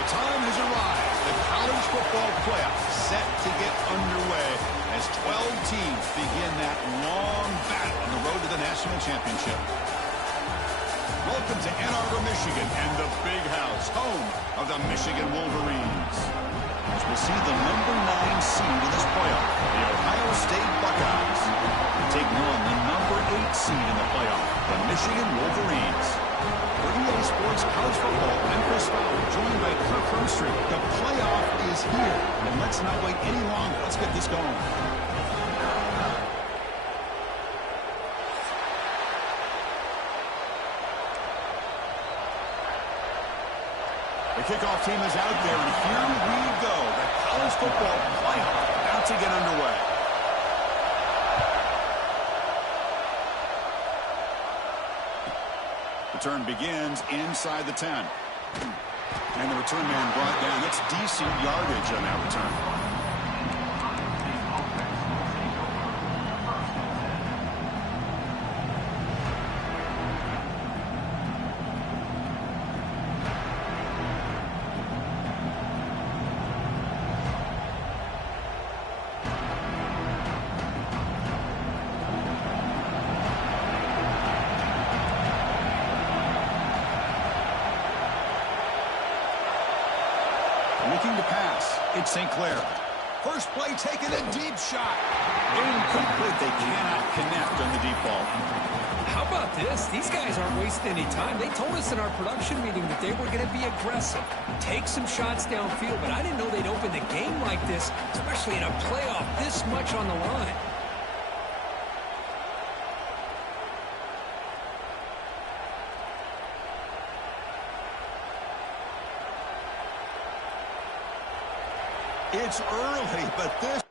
The time has arrived. The college football playoffs set to get underway as 12 teams begin that long battle on the road to the national championship. Welcome to Ann Arbor, Michigan, and the Big House, home of the Michigan Wolverines. As we'll see the number 9 seed in this playoff, the Ohio State Buckeyes, taking on the number 8 seed in the playoff, the Michigan Wolverines. For EA Sports College Football, I'm Chris Fowler, joined by Kirk Herbstreit. The playoff is here, and let's not wait any longer. Let's get this going. The kickoff team is out there, and here we go. The college football playoff about to get underway. Return begins inside the 10. And the return man brought down. That's decent yardage on that return. Looking to pass, it's St. Clair. First play taken, a deep shot. Incomplete. They cannot connect on the deep ball. How about this? These guys aren't wasting any time. They told us in our production meeting that they were going to be aggressive, take some shots downfield, but I didn't know they'd open the game like this, especially in a playoff this much on the line. It's early, but this...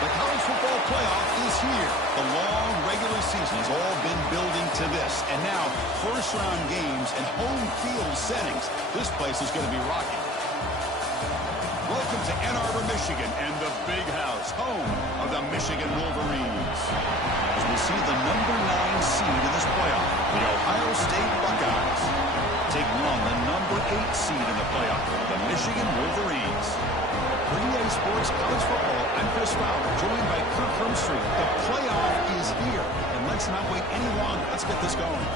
The college football playoff is here. The long regular season has all been building to this. And now, first-round games and home field settings. This place is going to be rocking. Welcome to Ann Arbor, Michigan, and the Big House, home of the Michigan Wolverines. As we see the number 9 seed in this playoff, the Ohio State Buckeyes, taking on the number 8 seed in the playoff, the Michigan Wolverines. For EA Sports College Football, I'm Chris Fowler, joined by Kirk Herbstreit. The playoff is here, and let's not wait any longer. Let's get this going.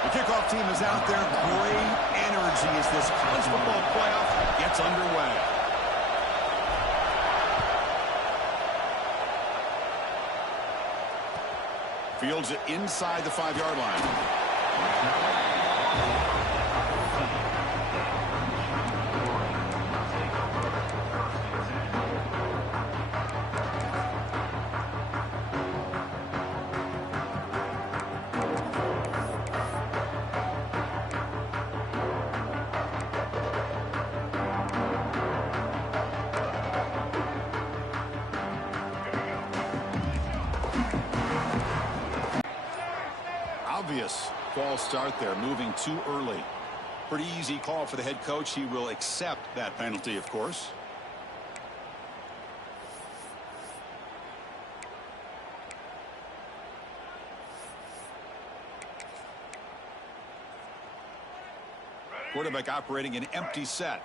The kickoff team is out there. Great energy as this college football playoff gets underway. Fields it inside the 5-yard line. obvious false start there, moving too early. Pretty easy call for the head coach. He will accept that penalty, of course. Quarterback operating an empty set.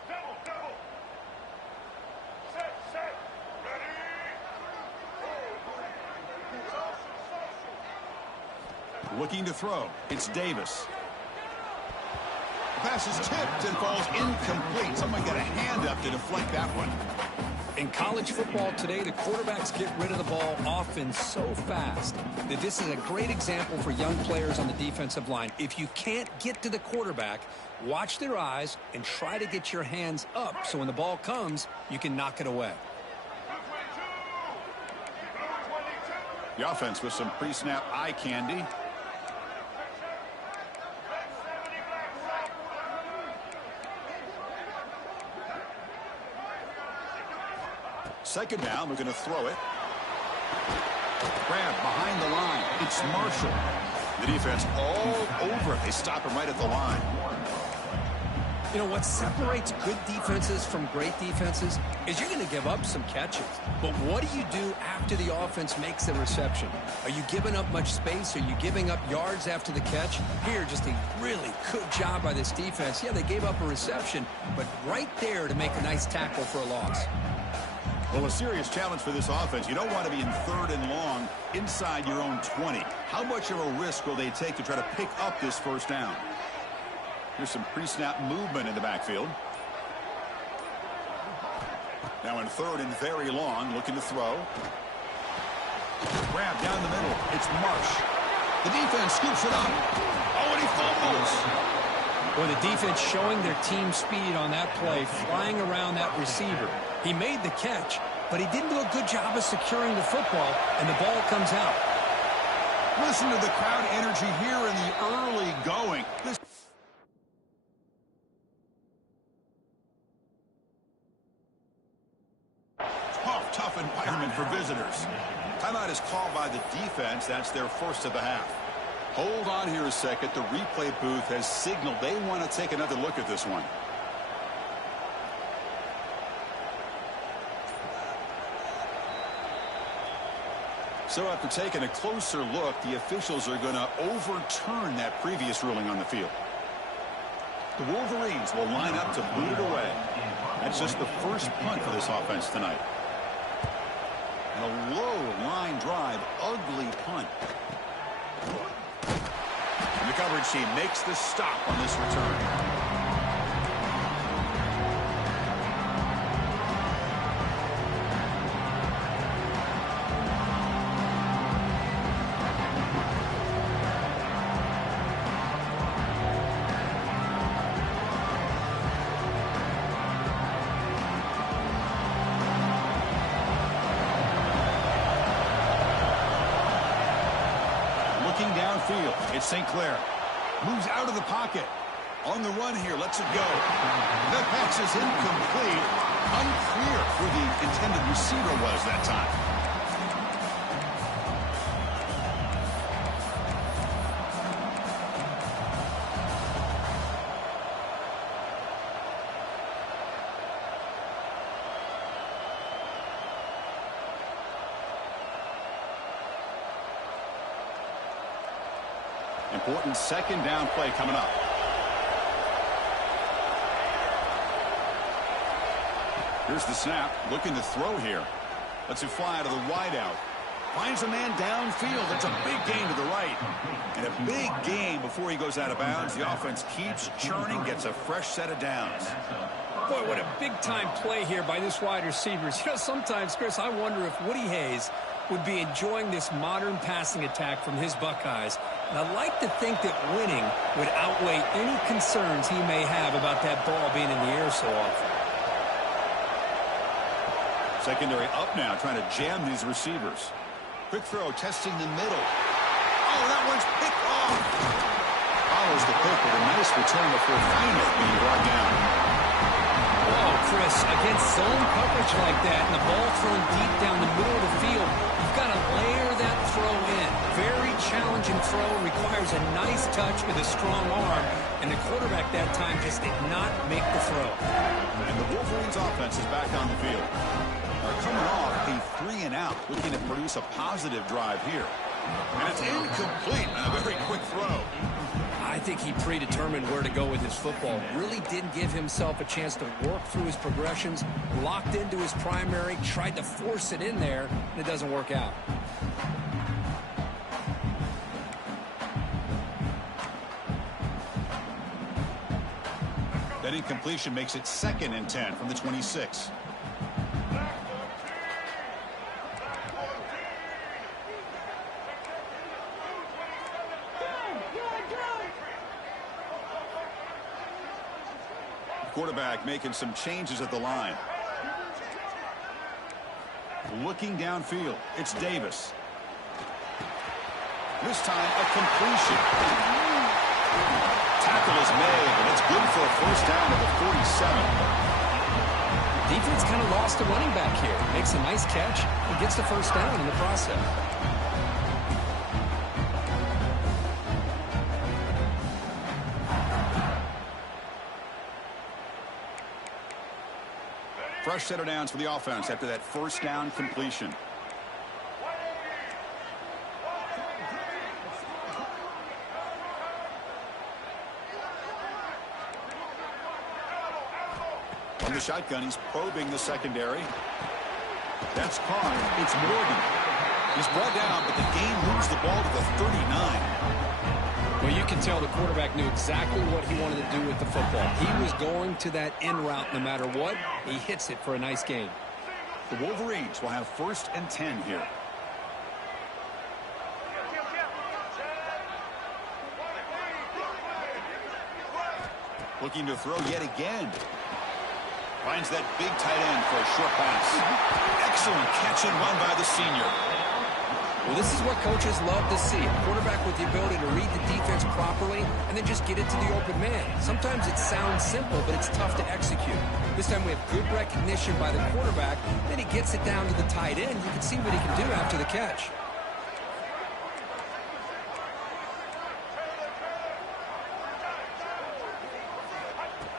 Looking to throw. It's Davis. The pass is tipped and falls incomplete. Someone got a hand up to deflect that one. In college football today, the quarterbacks get rid of the ball often so fast that this is a great example for young players on the defensive line. If you can't get to the quarterback, watch their eyes and try to get your hands up so when the ball comes, you can knock it away. The offense with some pre-snap eye candy. Second down, we're going to throw it. Grab behind the line. It's Marshall. The defense all over it. They stop him right at the line. You know, what separates good defenses from great defenses is you're going to give up some catches. But what do you do after the offense makes the reception? Are you giving up much space? Are you giving up yards after the catch? Here, just a really good job by this defense. Yeah, they gave up a reception, but right there to make a nice tackle for a loss. Well, a serious challenge for this offense. You don't want to be in 3rd and long inside your own 20. How much of a risk will they take to try to pick up this first down? Here's some pre-snap movement in the backfield. Now in 3rd and very long, looking to throw. Grab down the middle. It's Marsh. The defense scoops it up. Oh, and he fumbles. Well, the defense showing their team speed on that play, flying around that receiver. He made the catch, but he didn't do a good job of securing the football, and the ball comes out. Listen to the crowd energy here in the early going. Tough environment for visitors. Timeout is called by the defense. That's their first of the half. Hold on here a second. The replay booth has signaled they want to take another look at this one. So after taking a closer look, the officials are going to overturn that previous ruling on the field. The Wolverines will line up to boot it away. That's just the first punt for this offense tonight. And a low line drive, ugly punt. And the coverage team makes the stop on this return. Downfield, it's St. Clair. Moves out of the pocket. On the run here, lets it go. That pass is incomplete. Unclear who the intended receiver was that time. Important second down play coming up. Here's the snap. Looking to throw here. Lets it fly out of the wideout. Finds a man downfield. It's a big gain to the right. And a big gain before he goes out of bounds. The offense keeps churning, gets a fresh set of downs. Boy, what a big-time play here by this wide receivers. You know, sometimes, Chris, I wonder if Woody Hayes would be enjoying this modern passing attack from his Buckeyes. And I like to think that winning would outweigh any concerns he may have about that ball being in the air so often. Secondary up now, trying to jam these receivers. Quick throw, testing the middle. Oh, that one's picked off. Follows the pick with a nice return before finally being brought down. Oh, Chris, against zone coverage like that and the ball thrown deep down the middle of the field, you've got to layer that throw in. Very challenging throw. throw requires a nice touch with a strong arm, and the quarterback that time just did not make the throw. And the Wolverines offense is back on the field. They're coming off a 3-and-out, looking to produce a positive drive here. And it's incomplete. A very quick throw. I think he predetermined where to go with his football. Really didn't give himself a chance to work through his progressions, locked into his primary, tried to force it in there, and it doesn't work out. That incompletion makes it 2nd and 10 from the 26. Quarterback making some changes at the line. Looking downfield, it's Davis. This time a completion. Tackle is made, and it's good for a first down at the 47. Defense kind of lost a running back here. Makes a nice catch and gets the first down in the process. Fresh set of downs for the offense after that first down completion. From the shotgun, he's probing the secondary. That's caught. It's Morgan. He's brought down, but the game moves the ball to the 39. Well, you can tell the quarterback knew exactly what he wanted to do with the football. He was going to that in route no matter what. He hits it for a nice gain. The Wolverines will have 1st and 10 here. Looking to throw yet again. Finds that big tight end for a short pass. Excellent catch and run by the senior. Well, this is what coaches love to see. A quarterback with the ability to read the defense properly and then just get it to the open man. Sometimes it sounds simple, but it's tough to execute. This time we have good recognition by the quarterback. Then he gets it down to the tight end. You can see what he can do after the catch.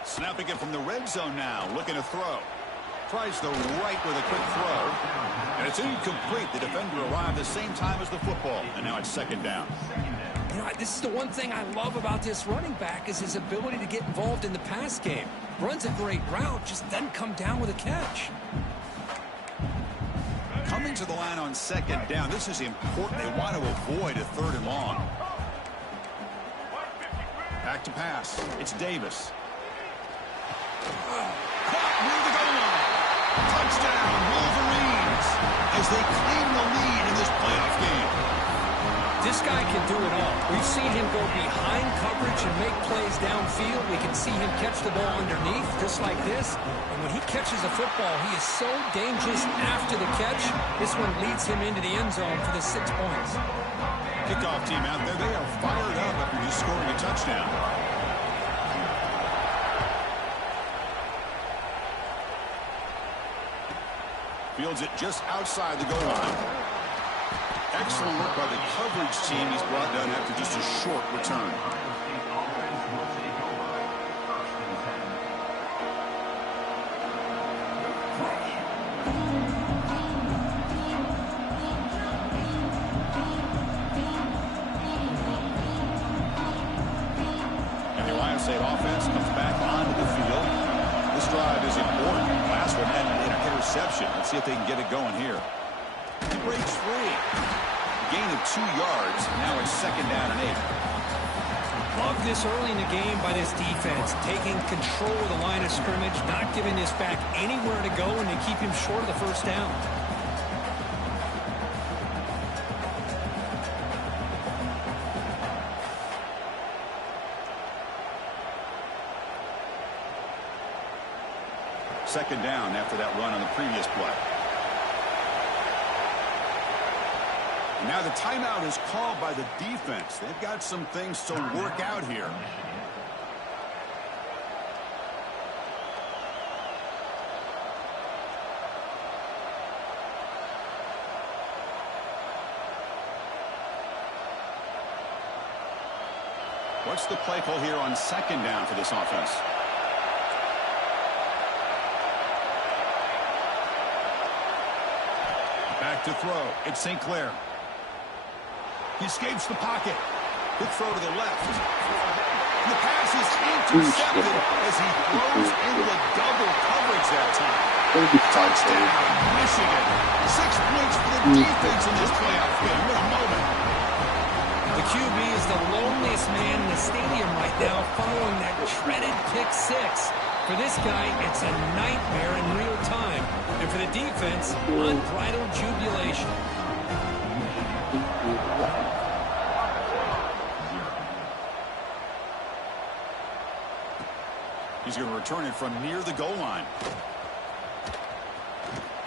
Snapping it from the red zone now. Looking to throw. Tries the right with a quick throw. And it's incomplete. The defender arrived the same time as the football. And now it's 2nd down. You know, this is the one thing I love about this running back is his ability to get involved in the pass game. Runs a great route, just doesn't come down with a catch. Coming to the line on 2nd down. This is important. They want to avoid a 3rd and long. Back to pass. It's Davis. Caught near the goal line. Touchdown, Wolverines, as they claim the lead in this playoff game. This guy can do it all. We've seen him go behind coverage and make plays downfield. We can see him catch the ball underneath, just like this. And when he catches a football, he is so dangerous after the catch. This one leads him into the end zone for the 6 points. Kickoff team out there, they are fired up after just scoring a touchdown. Fields it just outside the goal line. Excellent work by the coverage team. He's brought down after just a short return. And the Ohio State offense comes back onto the field. This drive is important. Last one had an interception. Let's see if they can get it going here. He breaks free. Gain of 2 yards. Now it's 2nd down and 8. Love this early in the game by this defense. Taking control of the line of scrimmage, not giving this back anywhere to go, and they keep him short of the first down. Second down after that run on the previous play. And now the timeout is called by the defense. They've got some things to work out here. What's the play call here on second down for this offense? Back to throw. It's St. Clair. He escapes the pocket. Good throw to the left. The pass is intercepted as he throws into double coverage that time. Touchdown, Michigan. 6 points for the defense in this playoff game. What a moment. The QB is the loneliest man in the stadium right now following that shredded pick six. For this guy, it's a nightmare in real time. And for the defense, unbridled jubilation. He's going to return it from near the goal line.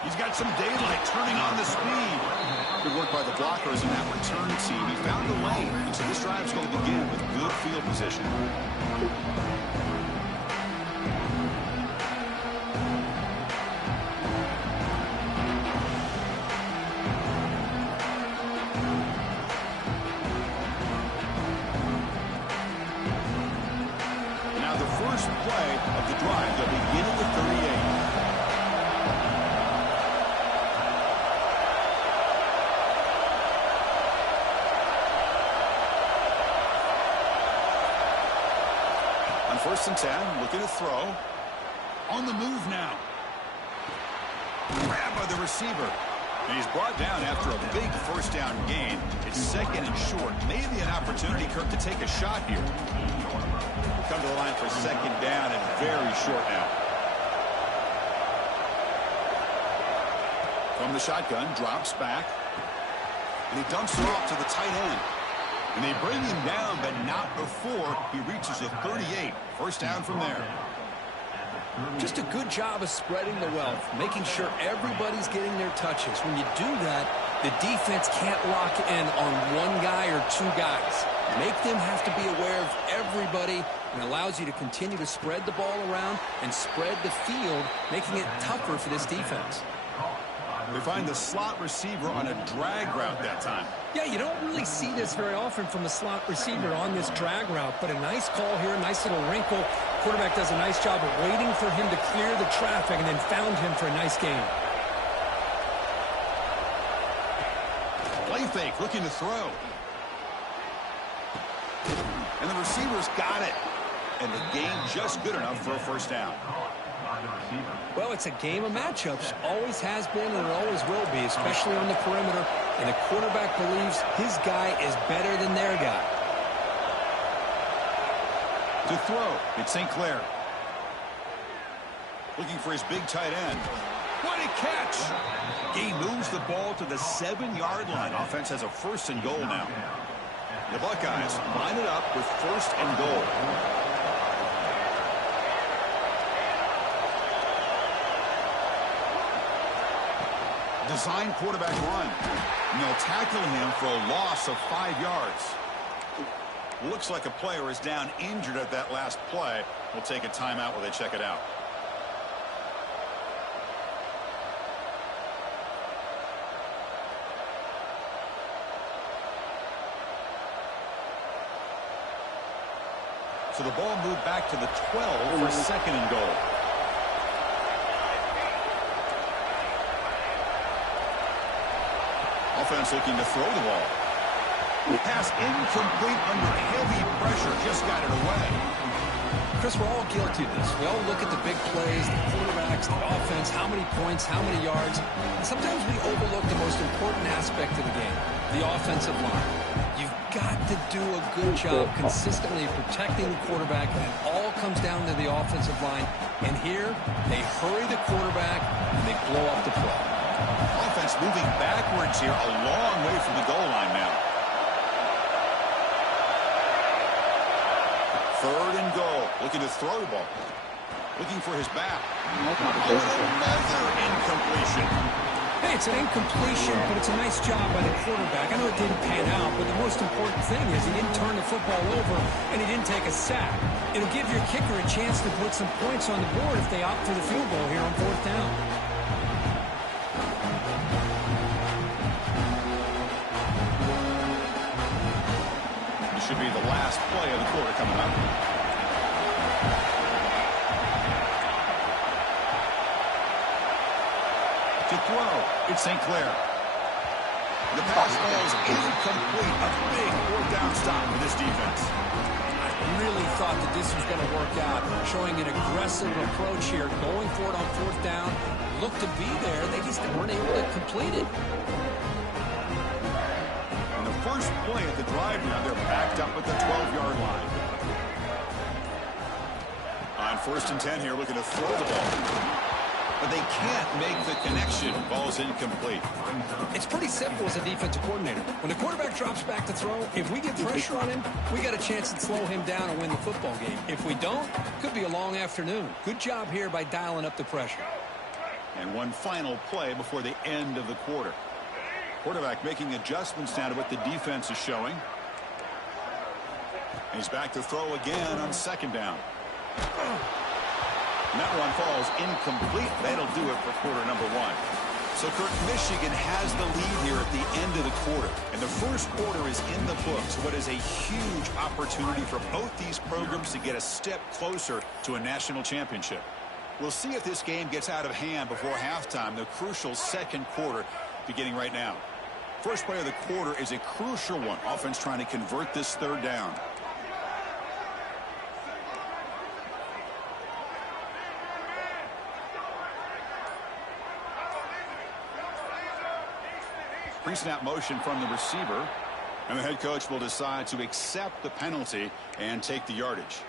He's got some daylight turning on the speed. Good work by the blockers in that return team. He found the lane, and so this drive's going to begin with good field position. Now the first play of the drive, they'll begin at the 38. First and 10, looking to throw. On the move now. Grabbed by the receiver. And he's brought down after a big first down gain. It's second and short. Maybe an opportunity, Kirk, to take a shot here. Come to the line for second down and very short now. From the shotgun, drops back. And he dumps it off to the tight end. And they bring him down, but not before he reaches the 38. First down from there. Just a good job of spreading the wealth, making sure everybody's getting their touches. When you do that, the defense can't lock in on one guy or two guys. Make them have to be aware of everybody, and allows you to continue to spread the ball around and spread the field, making it tougher for this defense. They find the slot receiver on a drag route that time. Yeah, you don't really see this very often from the slot receiver on this drag route, but a nice call here, a nice little wrinkle. Quarterback does a nice job of waiting for him to clear the traffic and then found him for a nice gain. Play fake, looking to throw. And the receiver's got it. And the gain just good enough for a first down. Well, it's a game of matchups. Always has been and it always will be, especially on the perimeter. And the quarterback believes his guy is better than their guy. To throw, it's St. Clair. Looking for his big tight end. What a catch! He moves the ball to the 7-yard line. Offense has a first and goal now. The Buckeyes line it up with first and goal. Design quarterback run. And they'll tackle him for a loss of 5 yards. Looks like a player is down injured at that last play. We'll take a timeout while they check it out. So the ball moved back to the 12 for second and goal. Offense looking to throw the ball. Pass incomplete under heavy pressure. Just got it away. Chris, we're all guilty of this. We all look at the big plays, the quarterbacks, the offense, how many points, how many yards. And sometimes we overlook the most important aspect of the game, the offensive line. You've got to do a good job consistently protecting the quarterback, and it all comes down to the offensive line. And here, they hurry the quarterback, and they blow up the play. Offense moving backwards here, a long way from the goal line now. Third and goal, looking to throw the ball. Looking for his back. Another incompletion. Hey, it's an incompletion, but it's a nice job by the quarterback. I know it didn't pan out, but the most important thing is he didn't turn the football over and he didn't take a sack. It'll give your kicker a chance to put some points on the board if they opt for the field goal here on fourth down. should be the last play of the quarter coming up. To throw, it's St. Clair. The pass falls incomplete. A big fourth down stop for this defense. I really thought that this was going to work out, showing an aggressive approach here, going for it on fourth down. Looked to be there. They just weren't able to complete it. On the first play of the drive now, they're backed up at the 12-yard line. On 1st and 10 here, looking to throw the ball. But they can't make the connection. Ball's incomplete. It's pretty simple as a defensive coordinator. When the quarterback drops back to throw, if we get pressure on him, we got a chance to slow him down and win the football game. If we don't, it could be a long afternoon. Good job here by dialing up the pressure. And one final play before the end of the quarter. Quarterback making adjustments now to what the defense is showing. And he's back to throw again on 2nd down. And that one falls incomplete. That'll do it for quarter number 1. So, Kirk, Michigan has the lead here at the end of the quarter. And the first quarter is in the books. What is a huge opportunity for both these programs to get a step closer to a national championship. We'll see if this game gets out of hand before halftime. The crucial second quarter beginning right now. First play of the quarter is a crucial one. Offense trying to convert this 3rd down. Pre-snap motion from the receiver, and the head coach will decide to accept the penalty and take the yardage.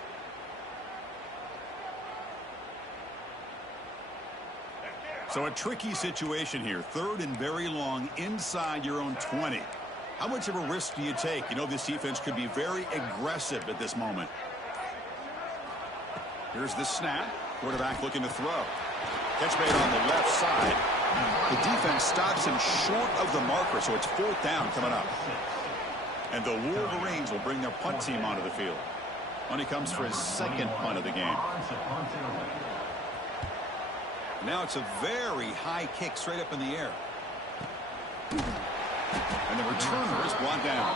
So a tricky situation here. 3rd and very long inside your own 20. How much of a risk do you take? You know this defense could be very aggressive at this moment. Here's the snap. Quarterback looking to throw. Catch made on the left side. The defense stops him short of the marker, so it's 4th down coming up. And the Wolverines will bring their punt team onto the field. When he comes for his 2nd punt of the game. Now it's a very high kick straight up in the air. And the returner is brought down.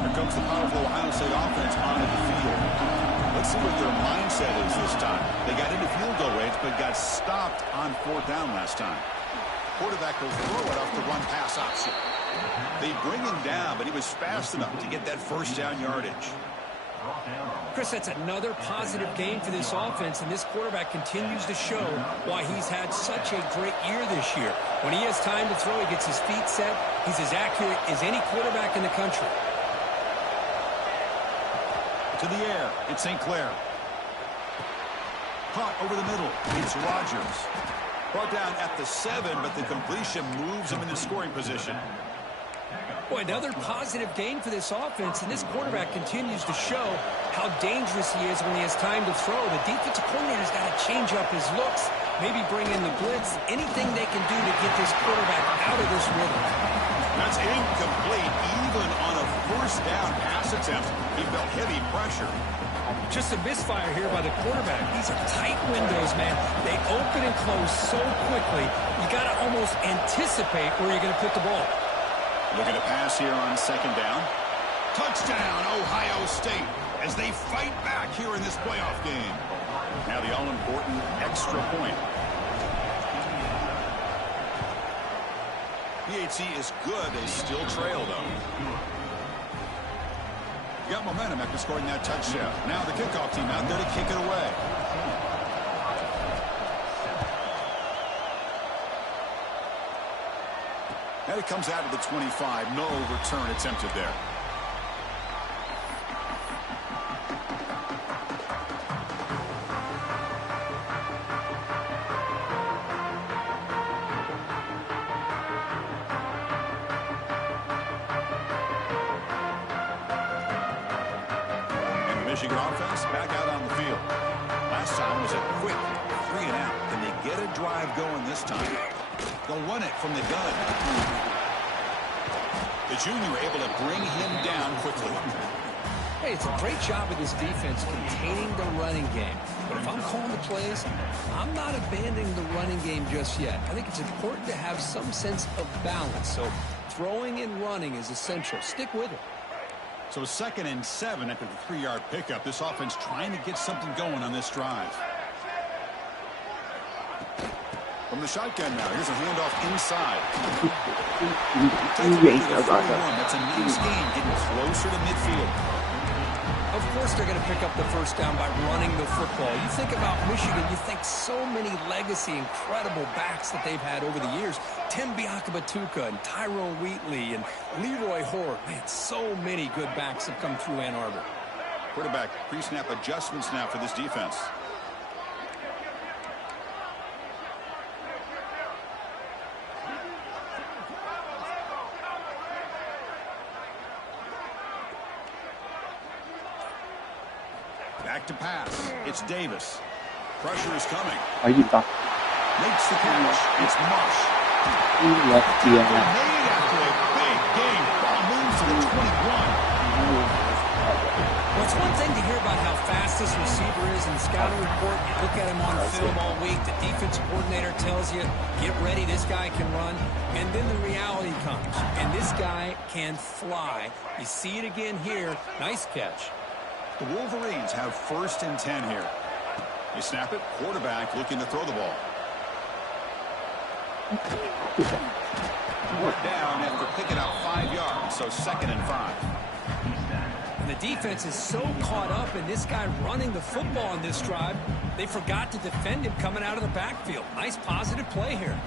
Here comes the powerful Ohio State offense onto the field. Let's see what their mindset is this time. They got into field goal range, but got stopped on 4th down last time. Quarterback will throw it off the run-pass option. They bring him down, but he was fast enough to get that 1st down yardage. Chris, that's another positive game for this offense, and this quarterback continues to show why he's had such a great year this year. When he has time to throw, he gets his feet set. He's as accurate as any quarterback in the country. To the air, it's St. Clair. Caught over the middle, it's Rogers. Brought down at the 7, but the completion moves him into scoring position. Boy, another positive game for this offense, and this quarterback continues to show how dangerous he is when he has time to throw. The defensive coordinator's got to change up his looks, maybe bring in the blitz, anything they can do to get this quarterback out of this rhythm. That's incomplete. Even on a 1st down pass attempt, he felt heavy pressure. Just a misfire here by the quarterback. These are tight windows, man. They open and close so quickly, you got to almost anticipate where you're going to put the ball. Looking to pass here on 2nd down. Touchdown, Ohio State, as they fight back here in this playoff game. Now the all-important extra point. PHC is good. They still trail, though. Got momentum after scoring that touchdown. Now the kickoff team out there to kick it away. And it comes out of the 25. No return attempted there. And the Michigan offense back out on the field. Last time was a quick 3 and out. Can they get a drive going this time? They'll run it from the gun. The junior able to bring him down quickly. Hey, it's a great job of this defense containing the running game. But if I'm calling the plays, I'm not abandoning the running game just yet. I think it's important to have some sense of balance. So throwing and running is essential. Stick with it. So 2nd and 7 after the 3-yard pickup. This offense trying to get something going on this drive. From the shotgun now. Here's a handoff inside. That's a nice gain, getting closer to midfield. Of course they're going to pick up the first down by running the football. You think about Michigan, you think so many legacy, incredible backs that they've had over the years. Tim Biakabatuka and Tyrone Wheatley and Leroy Horde. Man, so many good backs have come through Ann Arbor. Quarterback pre-snap adjustments now for this defense. Back to pass. It's Davis. Pressure is coming. Makes the catch. It's Mush. Made after a big game. Ball moves to the 21. Well, it's one thing to hear about how fast this receiver is in the scouting report. You look at him on film all week. The defensive coordinator tells you, get ready, this guy can run. And then the reality comes. And this guy can fly. You see it again here. Nice catch. The Wolverines have 1st and 10 here. They snap it. Quarterback looking to throw the ball. Brought down after picking up 5 yards, so 2nd and 5. And the defense is so caught up in this guy running the football on this drive, they forgot to defend him coming out of the backfield. Nice positive play here.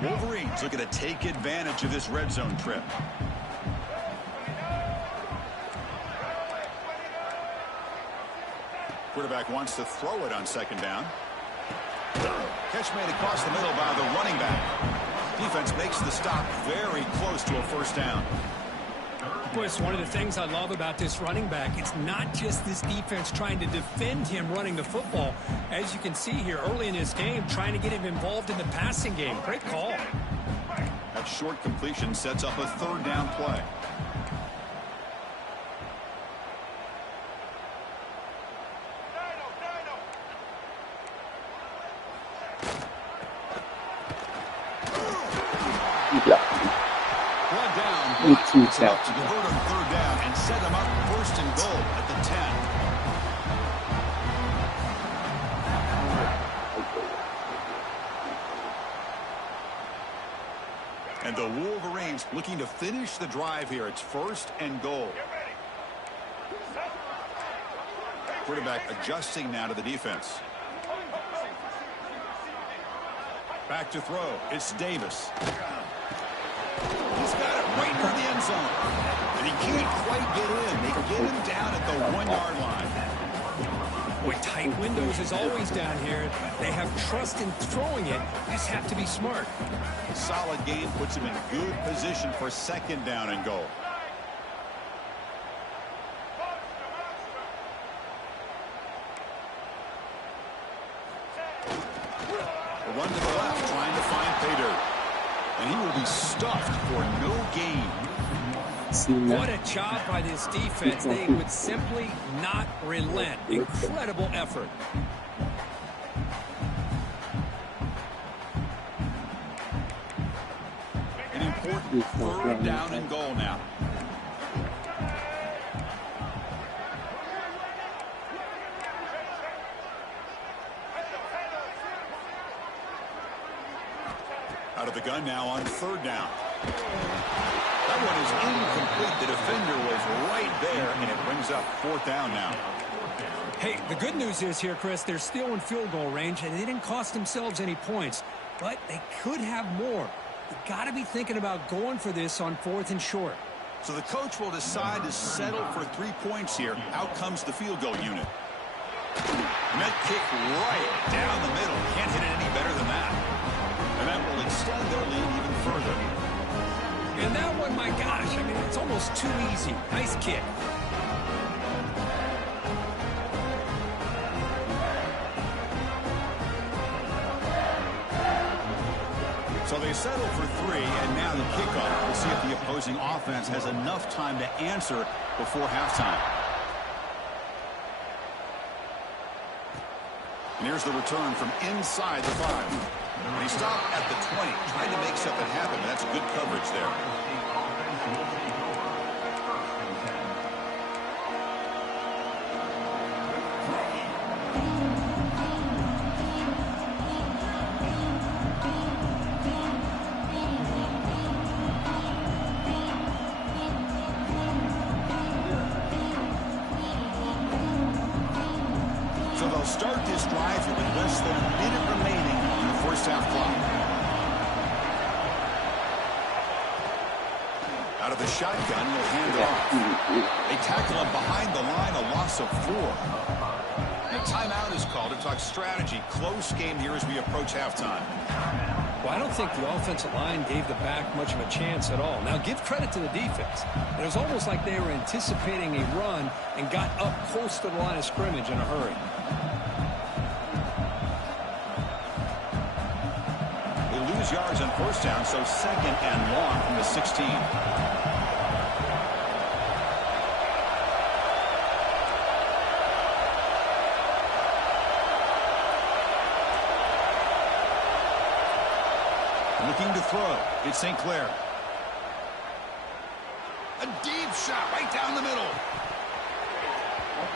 The Wolverines looking to take advantage of this red zone trip. Quarterback wants to throw it on 2nd down. Catch made across the middle by the running back. Defense makes the stop very close to a 1st down. Boy, it's one of the things I love about this running back. It's not just this defense trying to defend him running the football. As you can see here early in this game, trying to get him involved in the passing game. Great call. That short completion sets up a 3rd down play. One down. It's up to convert on 3rd down and set them up 1st and goal at the 10. And the Wolverines looking to finish the drive here. It's 1st and goal. Quarterback adjusting now to the defense. Back to throw. It's Davis. He's got it right near the end zone. And he can't quite get in. They get him down at the 1-yard line. Boy, tight windows is always down here. They have trust in throwing it. Just have to be smart. A solid game puts him in good position for 2nd down and goal. A run to the left, trying to find pay dirt. And he will be stuffed for no gain. What a job by this defense. They would simply not relent. Incredible effort. An important 3rd down and goal now. Out of the gun now on 3rd down. That one is incomplete. The defender was right there, and it brings up 4th down now. Hey, the good news is here, Chris, they're still in field goal range, and they didn't cost themselves any points. But they could have more. You got to be thinking about going for this on 4th and short. So the coach will decide to settle for 3 points here. Out comes the field goal unit. Net kick right down the middle. Can't hit it any better than that. And that will extend their lead even further. And that one, my gosh, I mean, it's almost too easy. Nice kick. So they settle for 3, and now the kickoff. We'll see if the opposing offense has enough time to answer before halftime. And here's the return from inside the 5. And he stopped at the 20, trying to make something happen. That's good coverage there. So they'll start this drive here with less than a minute remaining in the first half clock. Out of the shotgun, he'll hand it off. They tackle him behind the line, a loss of 4. And a timeout is called to talk strategy. Close game here as we approach halftime. Well, I don't think the offensive line gave the back much of a chance at all. Now, give credit to the defense. It was almost like they were anticipating a run and got up close to the line of scrimmage in a hurry. They lose yards on first down, so 2nd and long from the 16. Looking to throw. It's St. Clair. A deep shot right down the middle.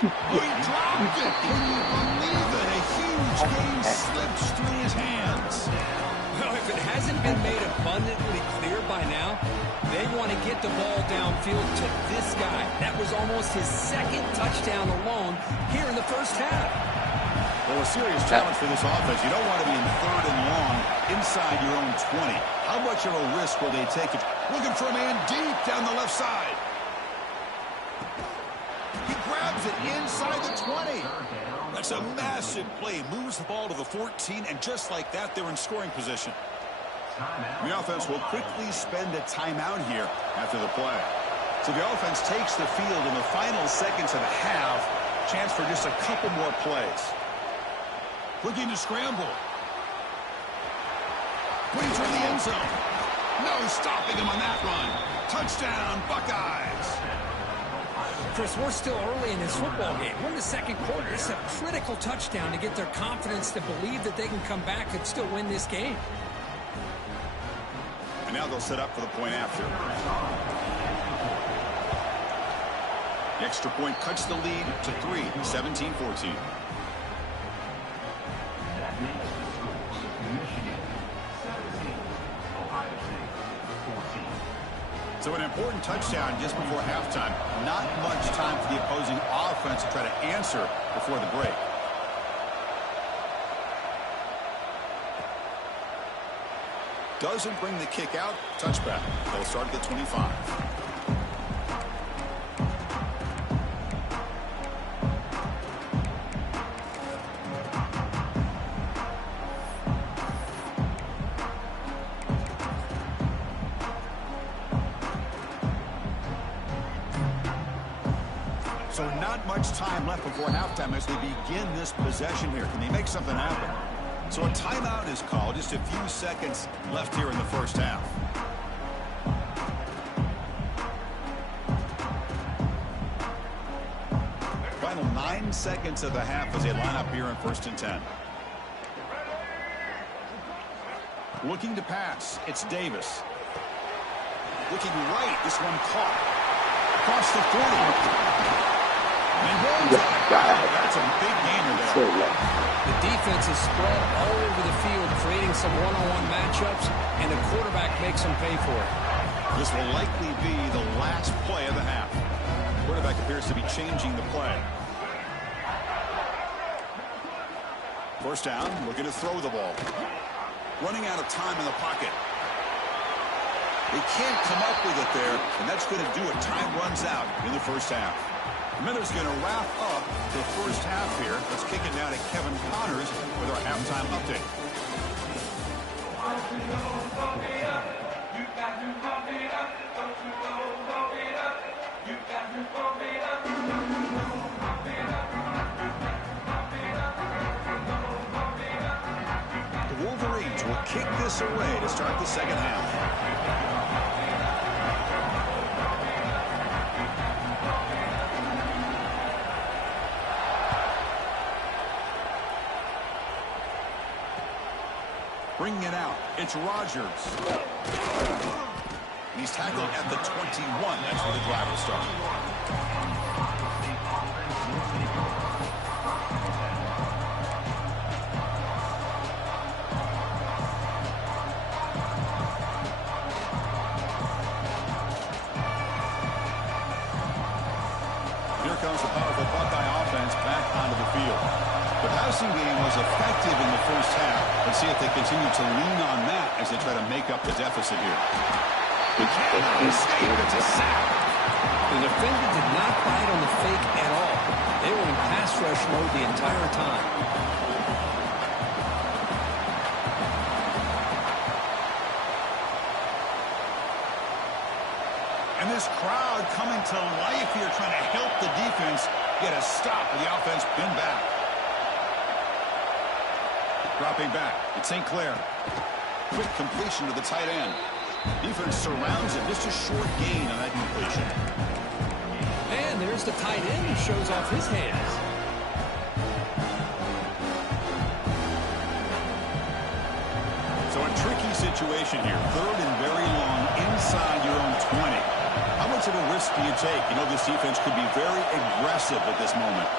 Oh, he dropped it. Can you believe it? A huge game slips through his hands. Well, if it hasn't been made abundantly clear by now, they want to get the ball downfield to this guy. That was almost his 2nd touchdown alone here in the first half. Well, a serious challenge for this offense. You don't want to be in 3rd and long inside your own 20. How much of a risk will they take it? Looking for a man deep down the left side. He grabs it inside the 20. That's a massive play. Moves the ball to the 14, and just like that, they're in scoring position. The offense will quickly spend a timeout here after the play. So the offense takes the field in the final seconds of the half. Chance for just a couple more plays. Looking to scramble. Putting toward the end zone. No stopping him on that run. Touchdown, Buckeyes. Chris, we're still early in this football game. We're in the 2nd quarter. It's a critical touchdown to get their confidence to believe that they can come back and still win this game. And now they'll set up for the point after. The extra point cuts the lead to 3, 17-14. So an important touchdown just before halftime. Not much time for the opposing offense to try to answer before the break. Doesn't bring the kick out. Touchback. They'll start at the 25. So not much time left before halftime as they begin this possession here. Can they make something happen? So a timeout is called. Just a few seconds left here in the first half. Final 9 seconds of the half as they line up here in 1st and 10. Looking to pass. It's Davis. Looking right. This one caught. Across the 40. That's a big gainer there. The defense is spread all over the field, creating some one-on-one matchups, and the quarterback makes them pay for it. This will likely be the last play of the half. The quarterback appears to be changing the play. First down, looking to throw the ball. Running out of time in the pocket. They can't come up with it there, and that's going to do it. Time runs out in the first half. Miller's going to wrap up the first half here. Let's kick it now to Kevin Connors with our halftime update. Wolverines will kick this away to start the second half. Bringing it out, it's Rodgers. He's tackled at the 21. That's where the drive will start. Here comes the powerful Buckeye offense back onto the field. The passing game was effective in the first half. Let's see if they continue to lean on that as they try to make up the deficit here. The defender did not bite on the fake at all. They were in pass rush mode the entire time. And this crowd coming to life here, trying to help the defense get a stop with the offense pinned back. Dropping back, it's St. Clair. Quick completion to the tight end. Defense surrounds him. Just a short gain on that completion. And there's the tight end who shows off his hands. So a tricky situation here. Third and very long inside your own 20. How much of a risk do you take? You know this defense could be very aggressive at this moment.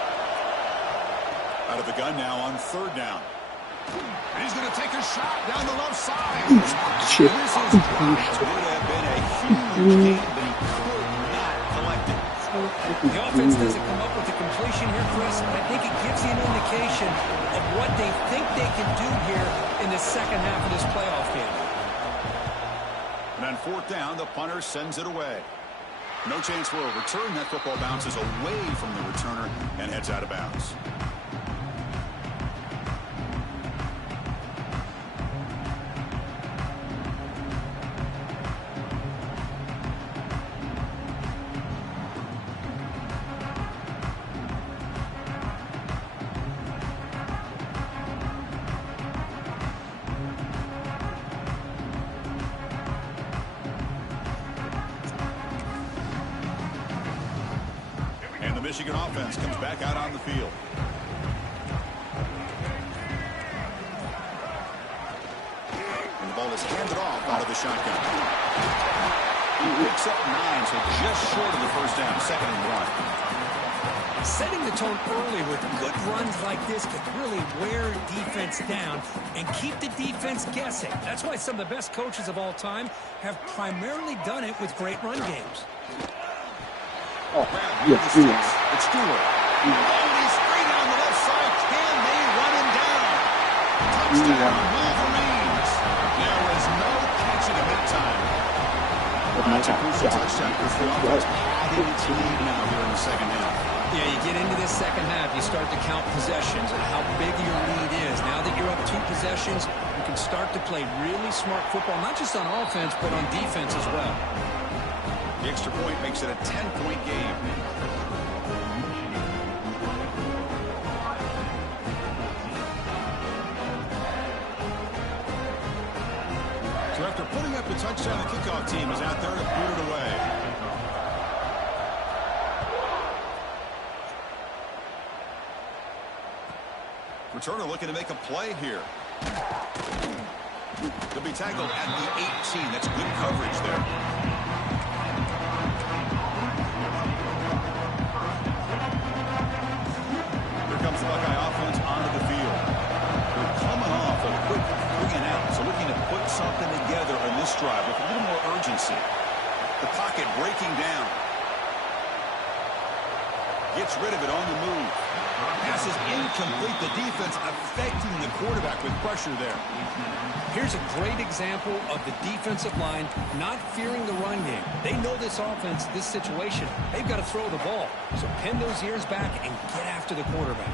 Out of the gun now on third down. And he's going to take a shot down the left side. Shit. This is would have been a huge game, but he could not collect it. The offense doesn't come up with the completion here, Chris. I think it gives you an indication of what they think they can do here in the second half of this playoff game. And on fourth down, the punter sends it away. No chance for a return. That football bounces away from the returner and heads out of bounds. And the Michigan offense comes back out on the field. And the ball is handed off out of the shotgun. He picks up 9, so just short of the first down, 2nd and 1. Setting the tone early with good runs like this can really wear defense down and keep the defense guessing. That's why some of the best coaches of all time have primarily done it with great run games. Oh, yes, you are. It's Stewart. Oh, he's straight on the left side. Can they run him down? Touchdown, Wolverines. There was no catching him that time. That's a crucial touchdown because the offense added its lead now here in the second half. Yeah, you get into this second half, you start to count possessions and how big your lead is. Now that you're up 2 possessions, you can start to play really smart football, not just on offense, but on defense as well. The extra point makes it a 10-point game. So after putting up the touchdown, the kickoff team is out there to boot it away. Returner looking to make a play here. He'll be tackled at the 18. That's good coverage there. Comes the Buckeye offense onto the field. They're coming off a quick 3-and-out, so looking to put something together on this drive with a little more urgency. The pocket breaking down. Gets rid of it on the move. Pass is incomplete. The defense affecting the quarterback with pressure there. Here's a great example of the defensive line not fearing the run game. They know this offense, this situation, they've got to throw the ball. So pin those ears back and get after the quarterback.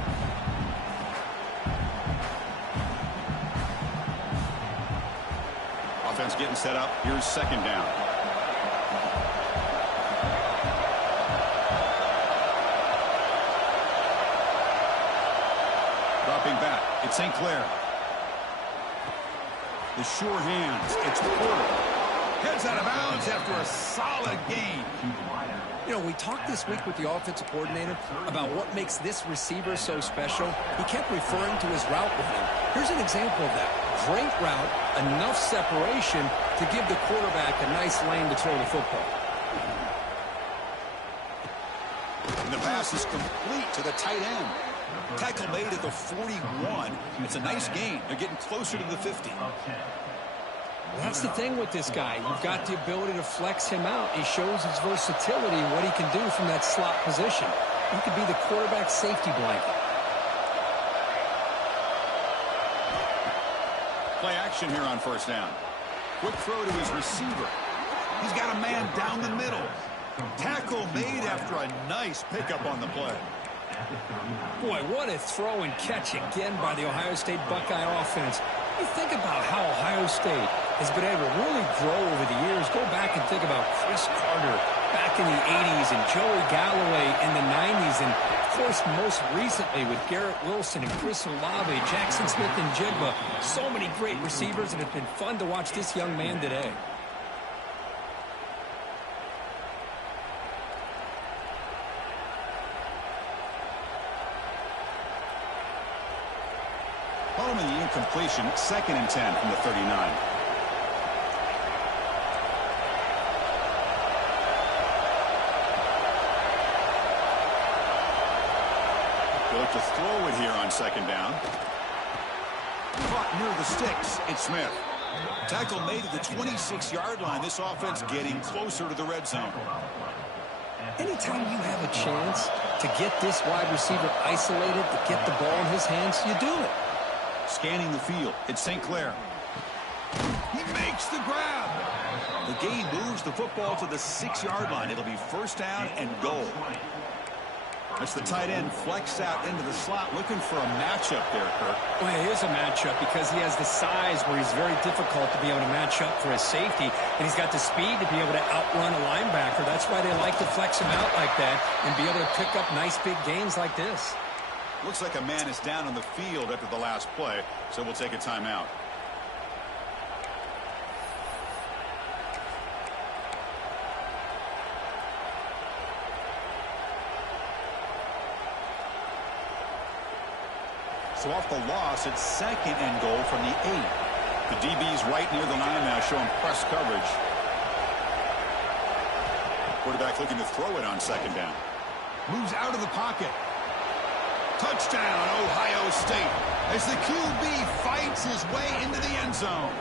Offense getting set up. Here's 2nd down. Dropping back. It's St. Clair. The sure hands. It's Porter. Heads out of bounds after a solid gain. You know, we talked this week with the offensive coordinator about what makes this receiver so special. He kept referring to his route running. Here's an example of that. Great route, enough separation to give the quarterback a nice lane to throw the football. And the pass is complete to the tight end. Tackle made at the 41. It's a nice gain. They're getting closer to the 50. That's the thing with this guy. You've got the ability to flex him out. He shows his versatility and what he can do from that slot position. He could be the quarterback safety blanket. Play action here on first down. Quick throw to his receiver. He's got a man down the middle. Tackle made after a nice pickup on the play. Boy, what a throw and catch again by the Ohio State Buckeye offense. You think about how Ohio State has been able to really grow over the years. Go back and think about Chris Carter back in the 80s and Joey Galloway in the 90s. And, of course, most recently with Garrett Wilson and Chris Olave, Jackson Smith and Jigba. So many great receivers, and it's been fun to watch this young man today. Following the incompletion, 2nd and 10 from the 39. They'll look to throw it here on 2nd down. Caught near the sticks. It's Smith. Tackle made at the 26-yard line. This offense getting closer to the red zone. Anytime you have a chance to get this wide receiver isolated, to get the ball in his hands, you do it. Scanning the field, it's St. Clair. He makes the grab. The gain moves the football to the 6-yard line. It'll be first down and goal. That's the tight end flexed out into the slot, looking for a matchup there, Kirk. Well, it is a matchup because he has the size where he's very difficult to be able to match up for his safety, and he's got the speed to be able to outrun a linebacker. That's why they like to flex him out like that and be able to pick up nice big gains like this. Looks like a man is down on the field after the last play, so we'll take a timeout. So off the loss, it's 2nd and goal from the 8. The DB's right near the line now, showing press coverage. Quarterback looking to throw it on 2nd down. Moves out of the pocket. Touchdown, Ohio State, as the QB fights his way into the end zone.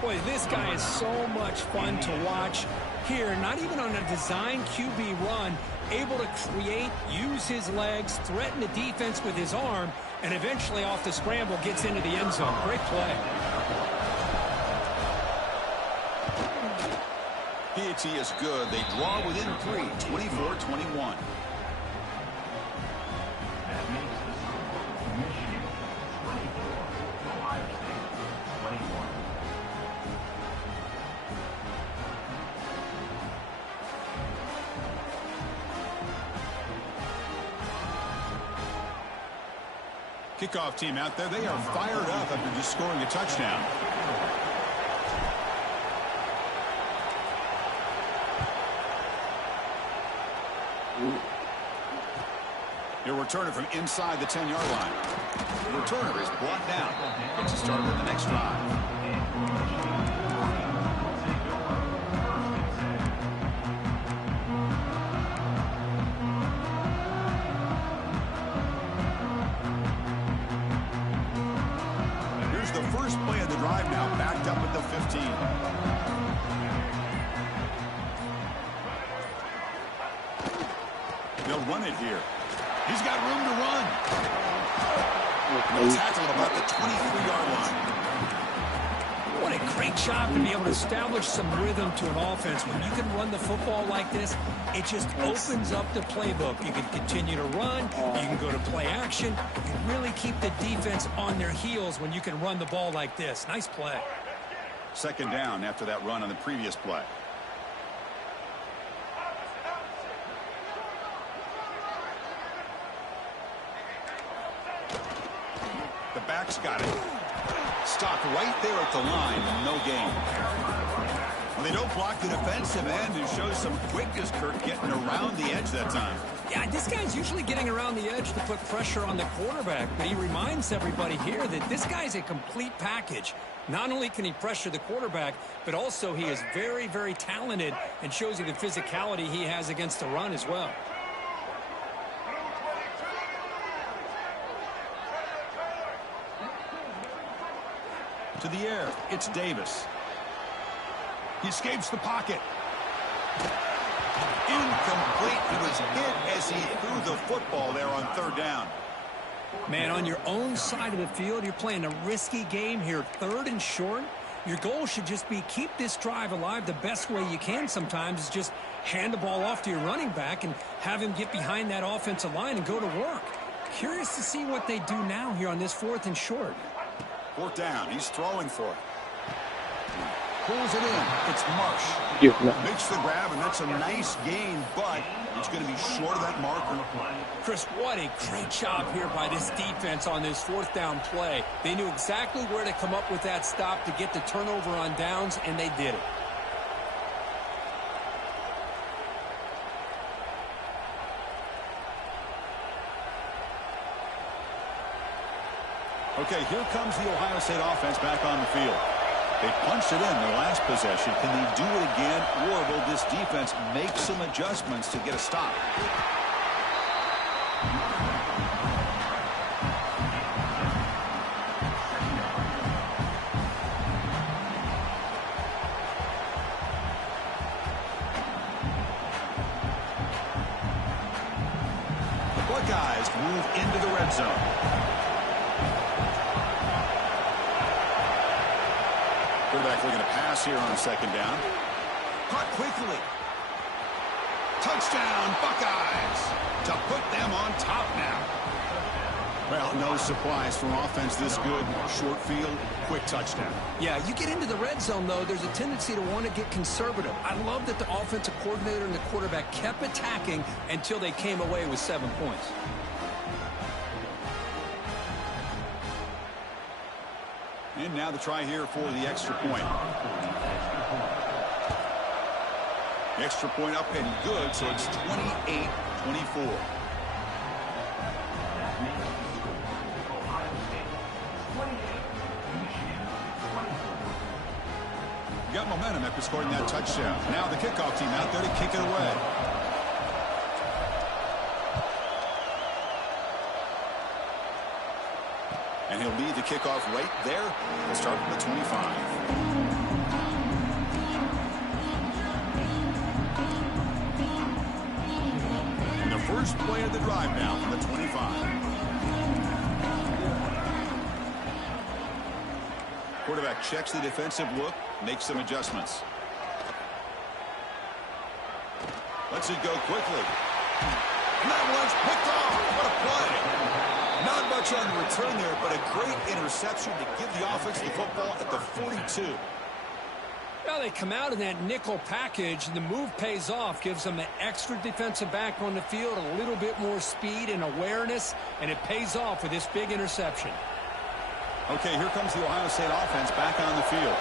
Boy, this guy is so much fun to watch here. Not even on a design QB run, able to create, use his legs, threaten the defense with his arm, and eventually off the scramble gets into the end zone. Great play. Piety is good. They draw within 3, 24-21. Kickoff team out there. They are fired up after just scoring a touchdown. Your returner from inside the 10-yard line. The returner is brought down. Gets a start on the next drive. First play of the drive now, backed up at the 15. They'll run it here. He's got room to run. He'll tackle at about the 23-yard line. What a great job to be able to establish some rhythm to an offense. When you can run the football like this, it just opens up the playbook. You can continue to run. You can go to play action. You really keep the defense on their heels when you can run the ball like this. Nice play. 2nd down after that run on the previous play. The back's got it. stopped right there at the line. No gain. Well, they don't block the defensive end and show some quickness, Kirk, getting around the edge that time. Yeah, this guy's usually getting around the edge to put pressure on the quarterback, but he reminds everybody here that this guy's a complete package. Not only can he pressure the quarterback, but also he is very, very talented and shows you the physicality he has against the run as well. To the air, it's Davis. He escapes the pocket. Incomplete. He was hit as he threw the football there on third down. Man, on your own side of the field, you're playing a risky game here, 3rd and short. Your goal should just be keep this drive alive the best way you can sometimes is just hand the ball off to your running back and have him get behind that offensive line and go to work. Curious to see what they do now here on this 4th and short. 4th down. He's throwing for it. Pulls it in. It's Marsh. Makes the grab, and that's a nice gain, but it's going to be short of that marker. Chris, what a great job here by this defense on this 4th down play. They knew exactly where to come up with that stop to get the turnover on downs, and they did it. Okay, here comes the Ohio State offense back on the field. They punched it in their last possession. Can they do it again, or will this defense make some adjustments to get a stop? The Buckeyes move into the red zone. Quarterback looking to pass here on 2nd down. Caught quickly. Touchdown, Buckeyes, to put them on top now. Well, no surprise from offense this good. Short field, quick touchdown. Yeah, you get into the red zone, though, there's a tendency to want to get conservative. I love that the offensive coordinator and the quarterback kept attacking until they came away with 7 points. And now the try here for the extra point. The extra point up and good, so it's 28-24. Got momentum after scoring that touchdown. Now the kickoff team out there to kick it away. And he'll lead the kickoff right there. We'll start from the 25. And the first play of the drive now from the 25. Quarterback checks the defensive look, makes some adjustments. Lets it go quickly. And that one's picked off. What a play. Not much on the return there, but a great interception to give the offense the football at the 42. Well, they come out in that nickel package, and the move pays off, gives them an extra defensive back on the field, a little bit more speed and awareness, and it pays off with this big interception. Okay, here comes the Ohio State offense back on the field.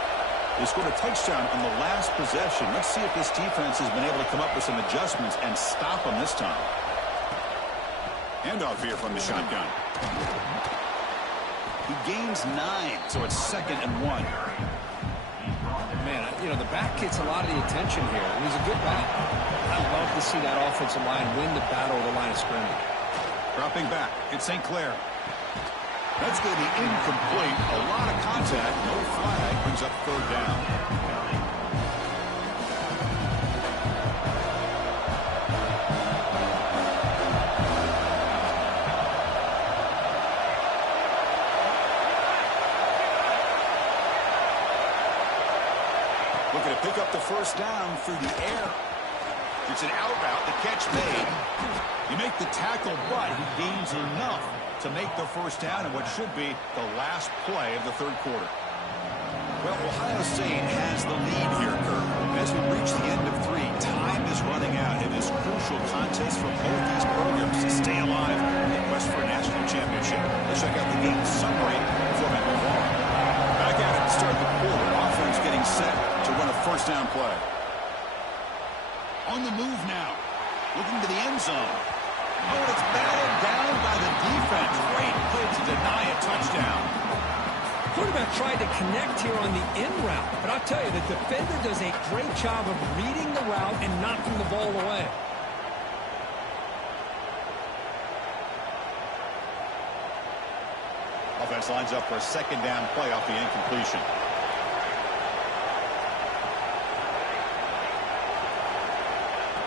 They scored a touchdown on the last possession. Let's see if this defense has been able to come up with some adjustments and stop them this time. Handoff here from the shotgun. He gains 9, so it's 2nd and 1. Man, you know, the back gets a lot of the attention here, and he's a good back. I love to see that offensive line win the battle of the line of scrimmage. Dropping back, it's St. Clair. That's going to be incomplete. A lot of contact, no flag, brings up 3rd down. Looking to pick up the first down through the air. It's an out route, the catch made. You make the tackle, but he gains enough to make the first down in what should be the last play of the 3rd quarter. Well, Ohio State has the lead here, Kirk. As we reach the end of 3, time is running out in this crucial contest for both these programs to stay alive in the quest for a national championship. Let's check out the game summary before we move on. Back first down play. On the move now. Looking to the end zone. Oh, it's batted down by the defense. Great play to deny a touchdown. Quarterback tried to connect here on the in route, but I'll tell you, the defender does a great job of reading the route and knocking the ball away. Offense lines up for a second down play off the incompletion.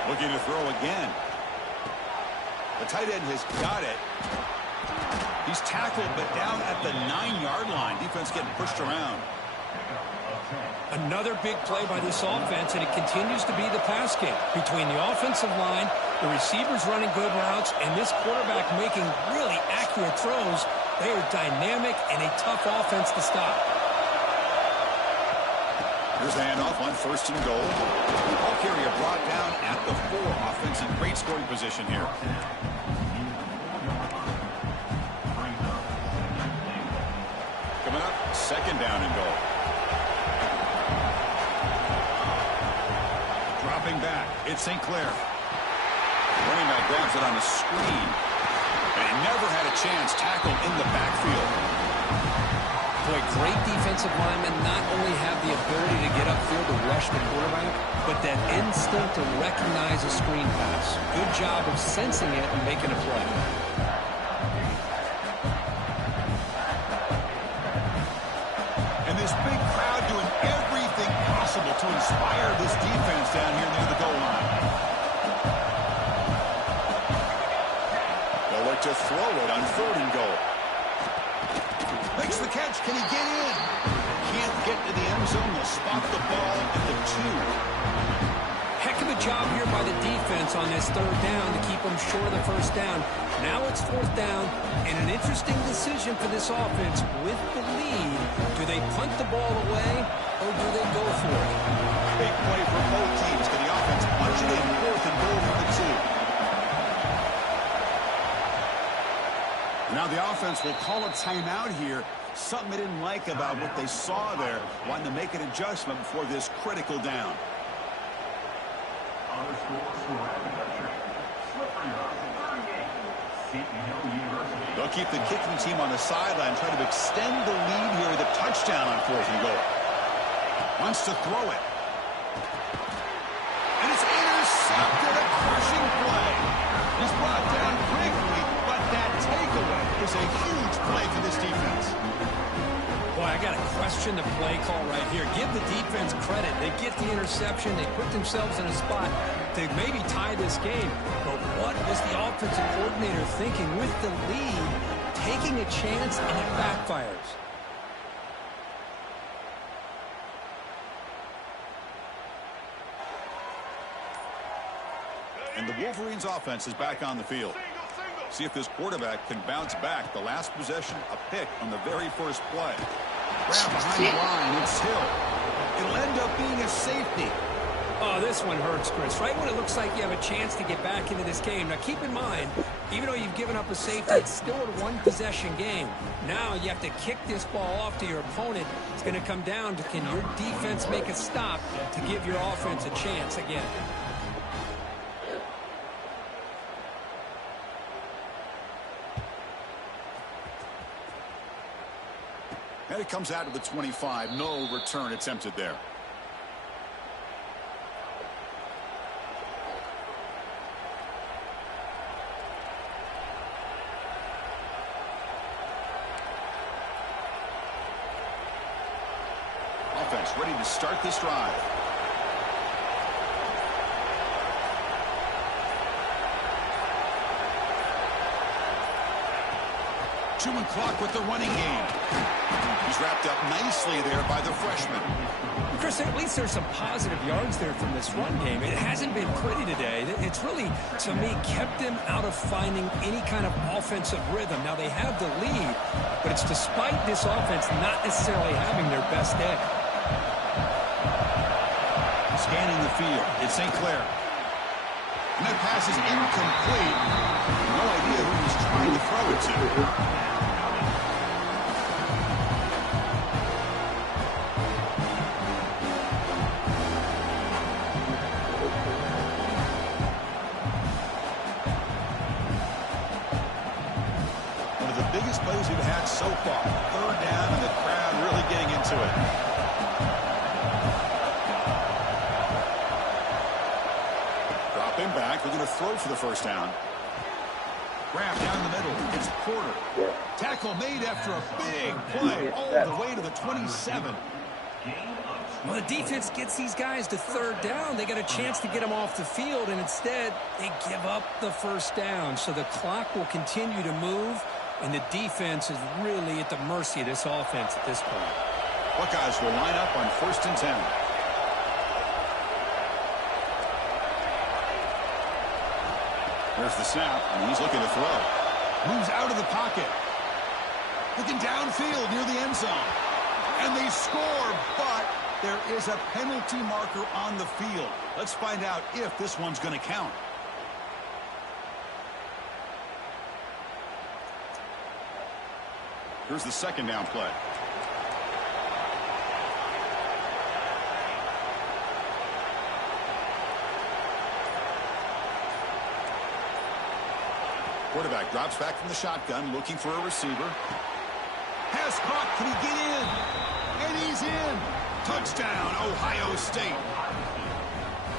Looking to throw again. The tight end has got it. He's tackled, but down at the 9-yard line. Defense getting pushed around. Another big play by this offense, and it continues to be the pass game. Between the offensive line, the receivers running good routes, and this quarterback making really accurate throws, they are dynamic and a tough offense to stop. Here's the handoff on first and goal. Ball carrier brought down at the 4. Offense in great scoring position here. Coming up, second down and goal. Dropping back, it's St. Clair. Running back grabs it on the screen. And he never had a chance tackled in the backfield. Boy, great defensive linemen not only have the ability to get upfield to rush the quarterback, but that instinct to recognize a screen pass. Good job of sensing it and making a play. And this big crowd doing everything possible to inspire this defense down here near the goal line. They'll look to throw it on third and goal. Makes the catch. Can he get in? Can't get to the end zone. They'll spot the ball at the 2. Heck of a job here by the defense on this third down to keep them short of the first down. Now it's fourth down, and an interesting decision for this offense with the lead. Do they punt the ball away, or do they go for it? Big play for both teams. Can the offense punch it in? Fourth and goal for the 2. Now the offense will call a timeout here. Something they didn't like about what they saw there. Wanting to make an adjustment before this critical down. They'll keep the kicking team on the sideline, try to extend the lead here with a touchdown on fourth and goal. Wants to throw it. And it's intercepted. A crushing play. He's brought down quickly, but that takeaway is a huge play for this defense. Boy, I got to question the play call right here. Give the defense credit. They get the interception. They put themselves in a spot to maybe tie this game. But what was the offensive coordinator thinking with the lead, taking a chance, and it backfires? And the Wolverines offense is back on the field. See if this quarterback can bounce back. The last possession, a pick on the very first play. Grab behind the line, it's Hill. It'll end up being a safety. Oh, this one hurts, Chris. Right when it looks like you have a chance to get back into this game. Now, keep in mind, even though you've given up a safety, it's still a one-possession game. Now you have to kick this ball off to your opponent. It's going to come down to, can your defense make a stop to give your offense a chance again? And it comes out to the 25. No return attempted there. Offense ready to start this drive. Chewing clock with the running game. He's wrapped up nicely there by the freshman. Chris, at least there's some positive yards there from this run game. It hasn't been pretty today. It's really, to me, kept them out of finding any kind of offensive rhythm. Now, they have the lead, but it's despite this offense not necessarily having their best day. Scanning the field. It's St. Clair. And that pass is incomplete. No idea who he's trying to throw it to. we've had so far. Third down and the crowd really getting into it. Dropping back, looking to throw for the first down. Grab down the middle. It's Porter. Tackle made after a big play all the way to the 27. Well, the defense gets these guys to third down. They got a chance to get them off the field, and instead they give up the first down. So the clock will continue to move, and the defense is really at the mercy of this offense at this point. Buckeyes will line up on 1st and 10. There's the snap, and he's looking to throw. Moves out of the pocket. Looking downfield near the end zone. And they score, but there is a penalty marker on the field. Let's find out if this one's going to count. Here's the second down play. Quarterback drops back from the shotgun, looking for a receiver. Pass caught. Can he get in? And he's in. Touchdown, Ohio State.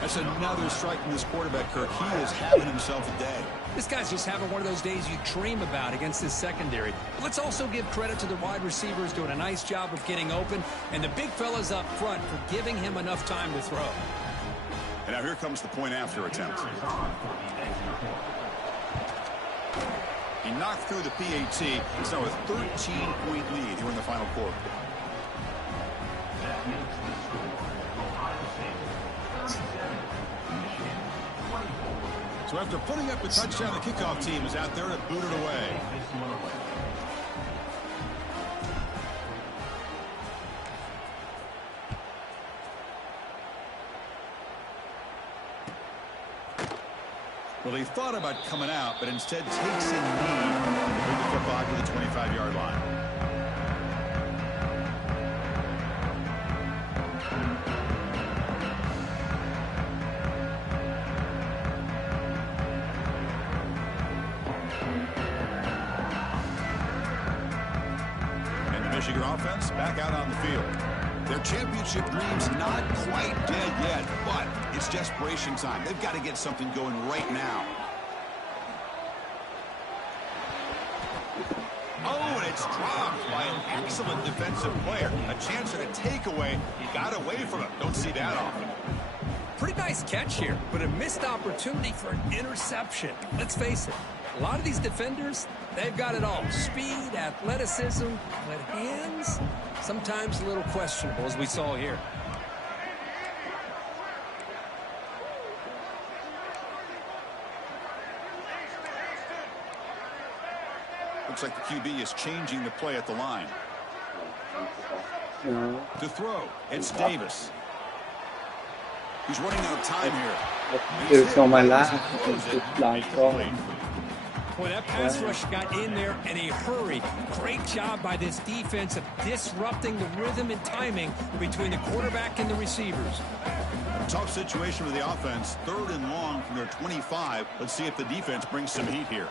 That's another strike from this quarterback, Kirk. He is having himself a day. This guy's just having one of those days you dream about against this secondary. But let's also give credit to the wide receivers doing a nice job of getting open, and the big fellas up front for giving him enough time to throw. And now here comes the point after attempt. He knocked through the PAT. It's now a 13-point lead here in the final quarter. So after putting up a touchdown, the kickoff team is out there to boot it away. Well, he thought about coming out, but instead takes a knee to move the football to the 25-yard line. And the Michigan offense back out on the field. Their championship dream's not quite dead yet, but it's desperation time. They've got to get something going right now. Oh, and it's dropped by an excellent defensive player. A chance at a takeaway. He got away from it. Don't see that often. Pretty nice catch here, but a missed opportunity for an interception. Let's face it, a lot of these defenders, they've got it all. Speed, athleticism, but hands, sometimes a little questionable, as we saw here. Looks like the QB is changing the play at the line. To throw, it's Davis. He's running out of time here. It's on my lap. Boy, that pass rush got in there in a hurry. Great job by this defense of disrupting the rhythm and timing between the quarterback and the receivers. A tough situation for the offense. 3rd and long from their 25. Let's see if the defense brings some heat here.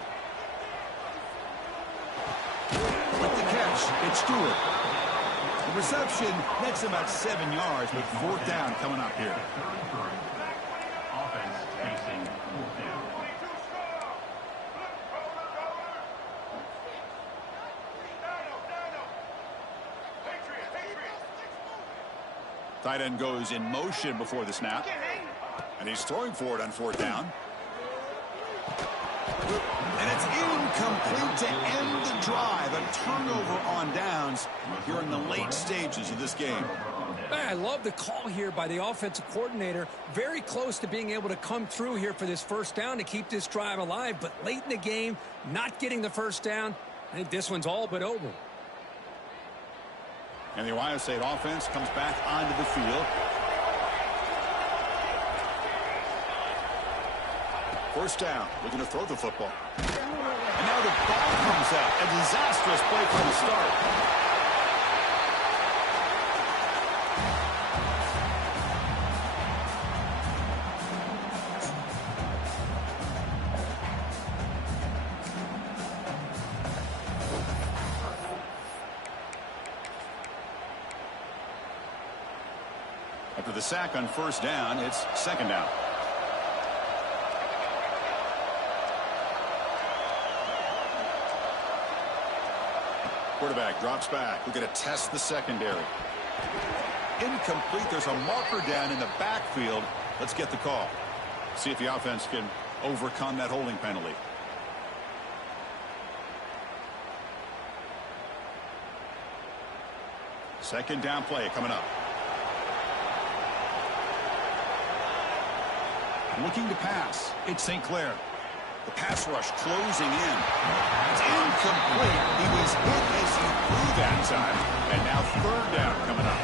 With the catch, it's Stewart. The reception nets about 7 yards, with 4th down coming up here. Tight end goes in motion before the snap. And he's throwing for it on 4th down. And it's incomplete to end the drive. A turnover on downs here in the late stages of this game. I love the call here by the offensive coordinator. Very close to being able to come through here for this first down to keep this drive alive. But late in the game, not getting the first down, I think this one's all but over. And the Ohio State offense comes back onto the field. First down, looking to throw the football. And now the ball comes out. A disastrous play from the start. After the sack on first down, it's second down. Quarterback drops back. We're going to test the secondary. Incomplete. There's a marker down in the backfield. Let's get the call. See if the offense can overcome that holding penalty. Second down play coming up. Looking to pass. It's St. Clair. The pass rush closing in. It's incomplete. He was hit as he threw that time. And now third down coming up.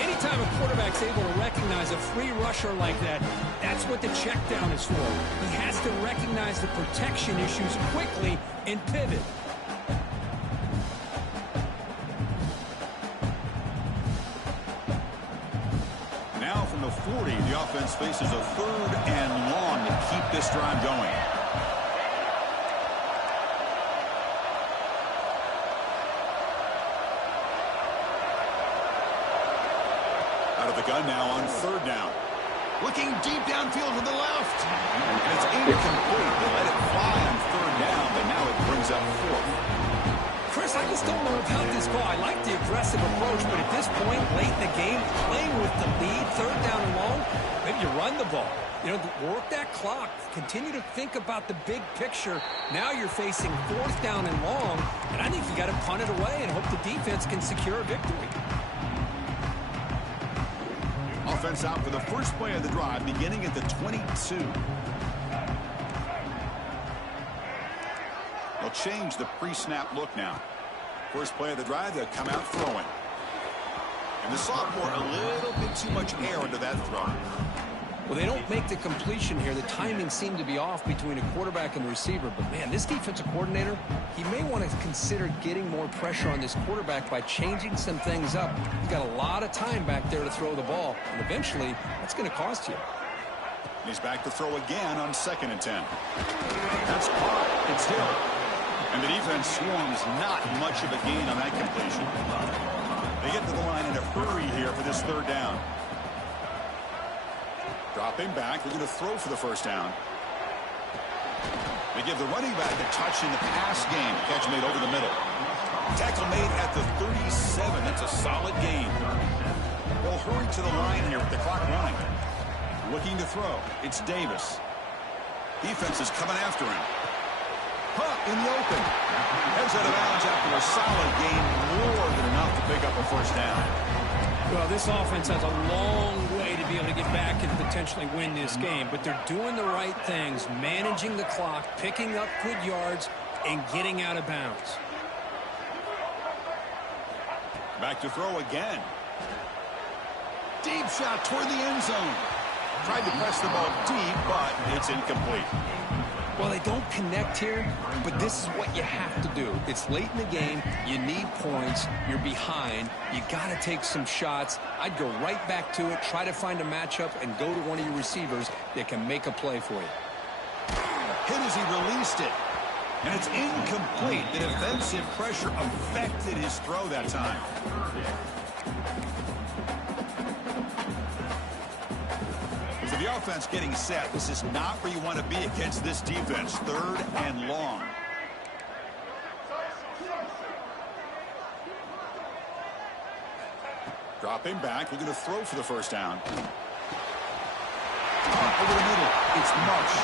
Anytime a quarterback's able to recognize a free rusher like that, that's what the check down is for. He has to recognize the protection issues quickly and pivot. Now from the 40, the offense faces a third and long to keep this drive going. Out of the gun now on third down. Looking deep downfield to the left. And it's incomplete. They let it fly on third down, but now it brings up fourth. Chris, I just don't know about this call. I like the aggressive approach, but at this point, late in the game, playing with the lead, third down and long, maybe you run the ball. You know, work that clock. Continue to think about the big picture. Now you're facing fourth down and long, and I think you got to punt it away and hope the defense can secure a victory. Offense out for the first play of the drive, beginning at the 22. They'll change the pre-snap look now. First play of the drive, they'll come out throwing. And the sophomore, a little bit too much air into that throw. Well, they don't make the completion here. The timing seemed to be off between a quarterback and the receiver. But, man, this defensive coordinator, he may want to consider getting more pressure on this quarterback by changing some things up. He's got a lot of time back there to throw the ball. And eventually, that's going to cost you. He's back to throw again on 2nd and 10. That's caught. It's Hill. And the defense swarms not much of a gain on that completion. They get to the line in a hurry here for this third down. Dropping back, they're going to throw for the first down. They give the running back a touch in the pass game. Catch made over the middle. Tackle made at the 37. That's a solid gain. They'll hurry to the line here with the clock running. Looking to throw. It's Davis. Defense is coming after him. In the open. Heads out of bounds after a solid gain. More than enough to pick up a first down. Well, this offense has a long way to be able to get back and potentially win this game, but they're doing the right things, managing the clock, picking up good yards, and getting out of bounds. Back to throw again. Deep shot toward the end zone. Tried to press the ball deep, but it's incomplete. Well, they don't connect here, but this is what you have to do. It's late in the game. You need points. You're behind. You got to take some shots. I'd go right back to it, try to find a matchup, and go to one of your receivers that can make a play for you. Hit as he released it. And it's incomplete. The defensive pressure affected his throw that time. So the offense getting set. This is not where you want to be against this defense. Third and long. Dropping back. We're going to throw for the first down. Over the middle. It's Marsh.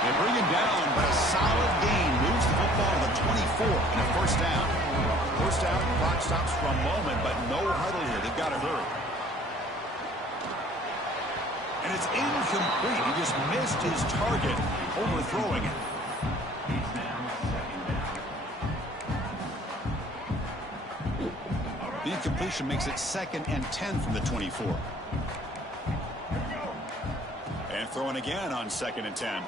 They bring him down, but a solid gain moves the football to the 24 and a first down. First down, clock stops for a moment, but no huddle here. They've got to hurry. And it's incomplete. He just missed his target, overthrowing it. The incompletion makes it 2nd and 10 from the 24. And throwing again on 2nd and 10.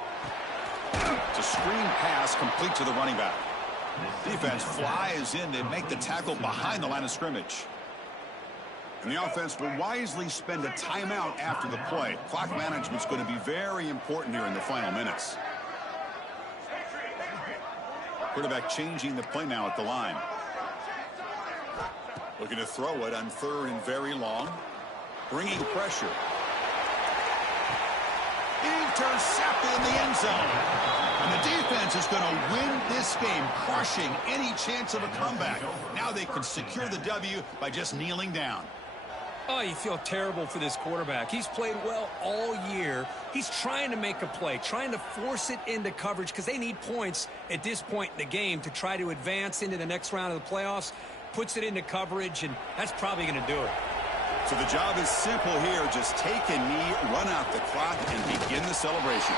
It's a screen pass complete to the running back. Defense flies in. They make the tackle behind the line of scrimmage. And the offense will wisely spend a timeout after the play. Clock management's going to be very important here in the final minutes. Quarterback changing the play now at the line. Looking to throw it on 3rd and very long. bringing pressure. Intercepted in the end zone. And the defense is going to win this game, crushing any chance of a comeback. Now they can secure the W by just kneeling down. Oh, you feel terrible for this quarterback. He's played well all year. He's trying to make a play, trying to force it into coverage because they need points at this point in the game to try to advance into the next round of the playoffs. Puts it into coverage, and that's probably going to do it. So the job is simple here. Just take a knee, run out the clock, and begin the celebration.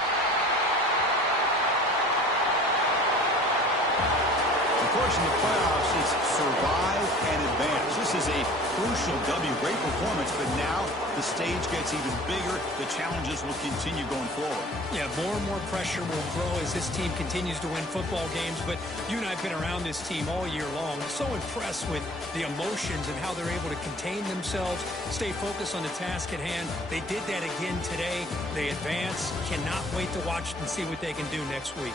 Of course, in the playoffs, it's survive and advance. This is a crucial W. Great performance, but now the stage gets even bigger. The challenges will continue going forward. Yeah, more and more pressure will grow as this team continues to win football games. But you and I have been around this team all year long. So impressed with the emotions and how they're able to contain themselves, stay focused on the task at hand. They did that again today. They advance. Cannot wait to watch and see what they can do next week.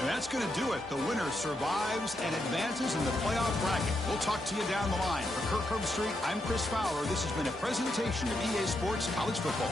And that's going to do it. The winner survives and advances in the playoff bracket. We'll talk to you down the line. For Kirk Herbstreit, I'm Chris Fowler. This has been a presentation of EA Sports College Football.